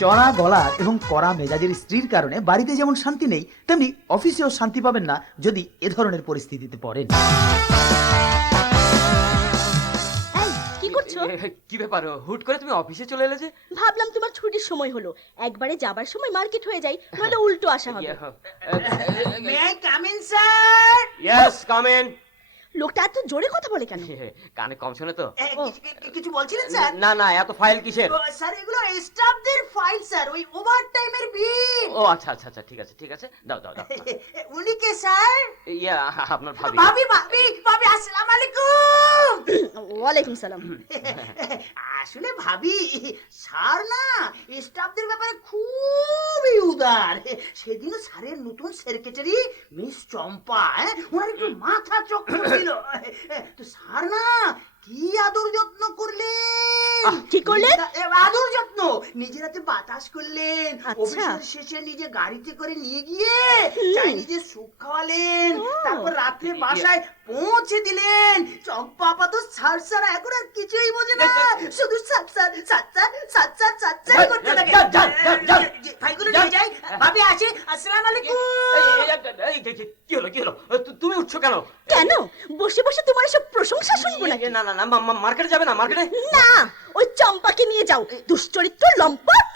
চড়া গলার এবং কড়া মেজাজের স্ত্রীর কারণে বাড়িতে যেমন শান্তি নেই, তেমনি অফিসেও শান্তি পাবেন না যদি এ ধরনের পরিস্থিতিতে পড়েন। এই কি করছো? কি ব্যাপার, হুট করে তুমি অফিসে চলে এলে যে? ভাবলাম তোমার ছুটির সময় হলো, একবারে যাবার সময় মার্কেট হয়ে যায়, নইলে উল্টো আসা হবে। May I come in sir? Yes, come in. লোকটা এত জোরে কথা বলে কেন? কানে কম শোনে তো। কিছু বলছিলেন স্যার? না না, এত ফাইল কিসের? স্যার এগুলো স্টাফদের ফাইল স্যার, ওই ওভারটাইমের বিল। ও আচ্ছা আচ্ছা আচ্ছা, ঠিক আছে ঠিক আছে, দাও দাও দাও। উনি কে স্যার? ইয়া, আপনার ভাবি। ভাবি ভাবি ভাবি, আসসালামু আলাইকুম। ওয়ালাইকুম সালাম। আসলে ভাবি, স্যার না স্টাফদের ব্যাপারে খুবই উদার। সেদিনও স্যারের নতুন সেক্রেটারি মিস চম্পা, ওনার একটু মাথা চক্কর ছিল, তো স্যার না কি আদর যত্ন করলেন। কি করলেন? আদর যত্ন, নিজের হাতে বাতাস করলেন, আচ্ছা। অফিসের শেষে নিজে গাড়িতে করে নিয়ে গিয়ে চাইনিজের স্যুপ খাওয়ালেন, তারপর রাত্রে বাসায় পৌঁছে দিলেন। চম্পা আপাতত স্যার স্যার এখন আর কিছুই বোঝে না, শুধু sir sir sir sir sir sir sir sir করতে লাগে। ফাইলগুলো নিয়ে যাই, ভাবি আসি, আসসালামু আলাইকুম। কি হলো কি হলো, তুমি উঠছো কেন? কেন বসে বসে তোমার এসব প্রশংসা শুনবো নাকি? না না না, মার্কেটে যাবে না? মার্কেটে না, ওই চম্পাকে নিয়ে যাও, দুশ্চরিত্র লম্পট।